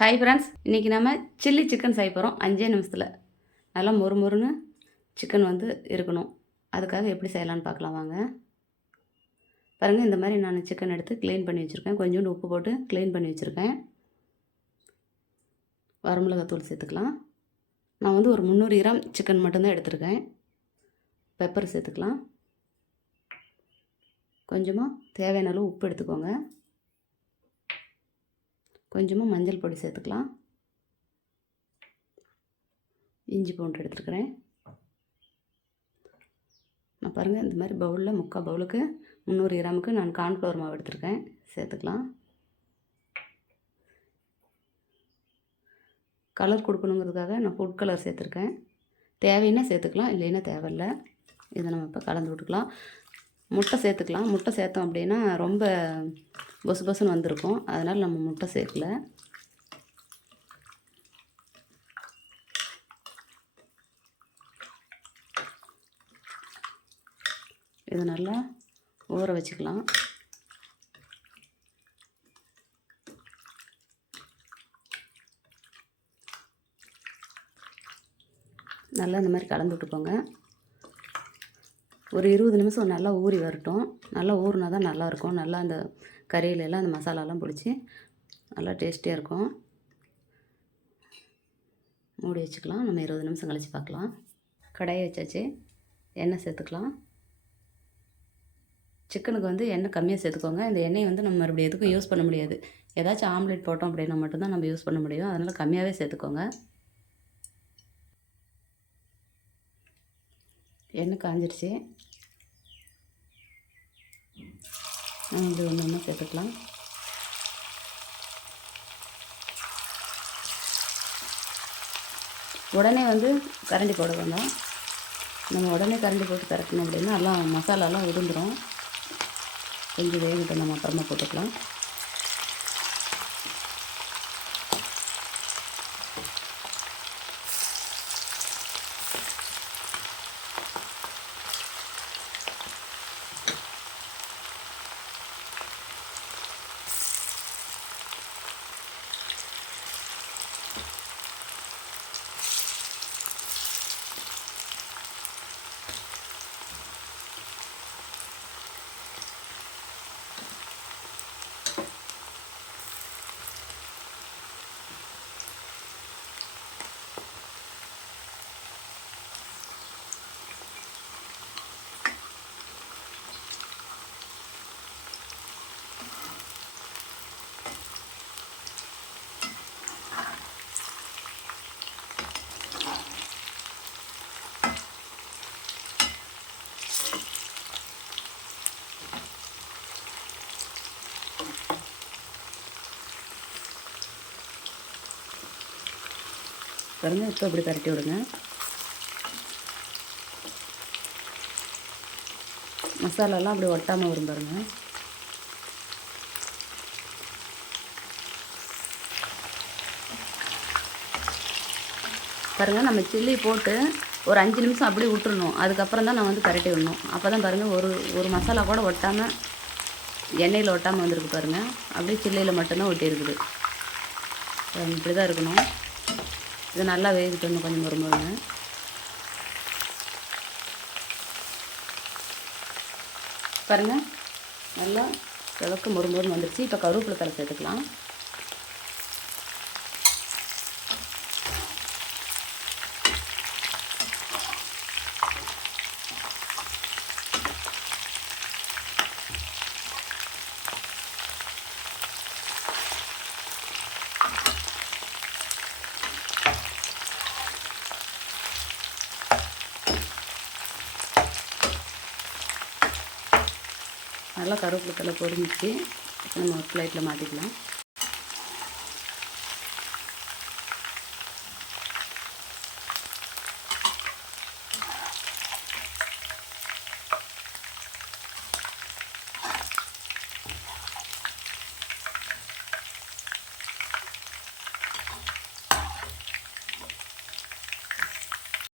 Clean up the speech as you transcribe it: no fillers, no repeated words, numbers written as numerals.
Hi friends, இன்றைக்கி நம்ம chilli chicken செய்ய போகிறோம். 5 நிமிஷத்தில் நல்லா மொறுன்னு சிக்கன் இருக்கணும். அதுக்காக எப்படி செய்யலான்னு பார்க்கலாம் வாங்க. பாருங்கள், இந்த மாதிரி நான் சிக்கன் எடுத்து க்ளீன் பண்ணி வச்சுருக்கேன். கொஞ்சோண்டு உப்பு போட்டு க்ளீன் பண்ணி வச்சுருக்கேன். வரமிளகாத்தூள் சேர்த்துக்கலாம். நான் ஒரு 300 கிராம் சிக்கன் மட்டும்தான் எடுத்துருக்கேன். பெப்பர் சேர்த்துக்கலாம். கொஞ்சமாக தேவையான அளவு உப்பு எடுத்துக்கோங்க. கொஞ்சமாக மஞ்சள் பொடி சேர்த்துக்கலாம். இஞ்சி பூண்டு எடுத்துருக்கிறேன். நான் பாருங்கள், இந்த மாதிரி பவுலில் 3/4 பவுலுக்கு 300 கிராமுக்கு நான் கார்ன்ஃப்ளவர் மாவு எடுத்துருக்கேன். சேர்த்துக்கலாம். கலர் கொடுக்கணுங்கிறதுக்காக நான் ஃபுட் கலர் சேர்த்துருக்கேன். தேவைன்னா சேர்த்துக்கலாம், இல்லைன்னா தேவையில்லை. இதை நம்ம இப்போ கலந்து விட்டுக்கலாம். முட்டை சேர்த்துக்கலாம். முட்டை சேர்த்தோம் அப்படின்னா ரொம்ப பொசு பொசுன்னு வந்திருக்கும். அதனால் நம்ம முட்டை சேர்க்கல. இதை நல்லா ஊற வச்சுக்கலாம். நல்லா இந்த மாதிரி கலந்து விட்டுக்கோங்க. ஒரு 20 நிமிஷம் நல்லா ஊறி வரட்டும். நல்லா ஊறினா தான் நல்லாயிருக்கும். நல்லா அந்த கறியிலெல்லாம் அந்த மசாலாலாம் பிடிச்சி நல்லா டேஸ்டியாக இருக்கும். மூடி வச்சுக்கலாம். நம்ம 20 நிமிஷம் கழித்து பார்க்கலாம். கடாயை வச்சாச்சு. எண்ணெய் சேர்த்துக்கலாம். சிக்கனுக்கு எண்ணெய் கம்மியாக சேர்த்துக்கோங்க. இந்த எண்ணெயை நம்ம மறுபடியும் எதுக்கும் யூஸ் பண்ண முடியாது. ஏதாச்சும் ஆம்லேட் போட்டோம் அப்படின்னா மட்டும்தான் நம்ம யூஸ் பண்ண முடியும். அதனால் கம்மியாகவே சேர்த்துக்கோங்க. எண்ணெய் காஞ்சிடுச்சு. இது ஒன்று சேர்த்துக்கலாம். உடனே கரண்டி போட வேண்டாம். நம்ம உடனே கரண்டி போட்டு கறக்கணும் அப்படின்னா எல்லாம் மசாலாலாம் உதிர்ந்துடும். கொஞ்சம் வேகத்தை நம்ம அப்புறமா போட்டுக்கலாம். பாருங்கள், இப்போ இப்படி பரட்டி விடுங்க. மசாலாலாம் அப்படி ஒட்டாமல் வரும் பாருங்கள். பாருங்கள், நம்ம சில்லி போட்டு ஒரு 5 நிமிஷம் அப்படியே விட்டுறணும். அதுக்கப்புறம் தான் நான் பரட்டி விடணும். அப்போ தான் பாருங்கள், ஒரு மசாலா கூட ஒட்டாமல் எண்ணெயில் ஒட்டாமல் வந்திருக்கு பாருங்கள். அப்படியே சில்லியில் மட்டும்தான் ஒட்டி இருக்குது. இப்படி தான் இருக்கணும். இது நல்லா வேகிட்டு கொஞ்சம் மொறுமொறுங்க. பாருங்கள், நல்லா கிழக்கு மொறுமொறுன்னு வந்துடுச்சு. இப்போ கருவேப்பிலை தழை சேர்த்துக்கலாம். நல்லா கருவேப்பிலை தழை பொரிஞ்சிச்சு. இப்போ நம்ம ஒரு பிளேட்டில் மாற்றிக்கலாம்.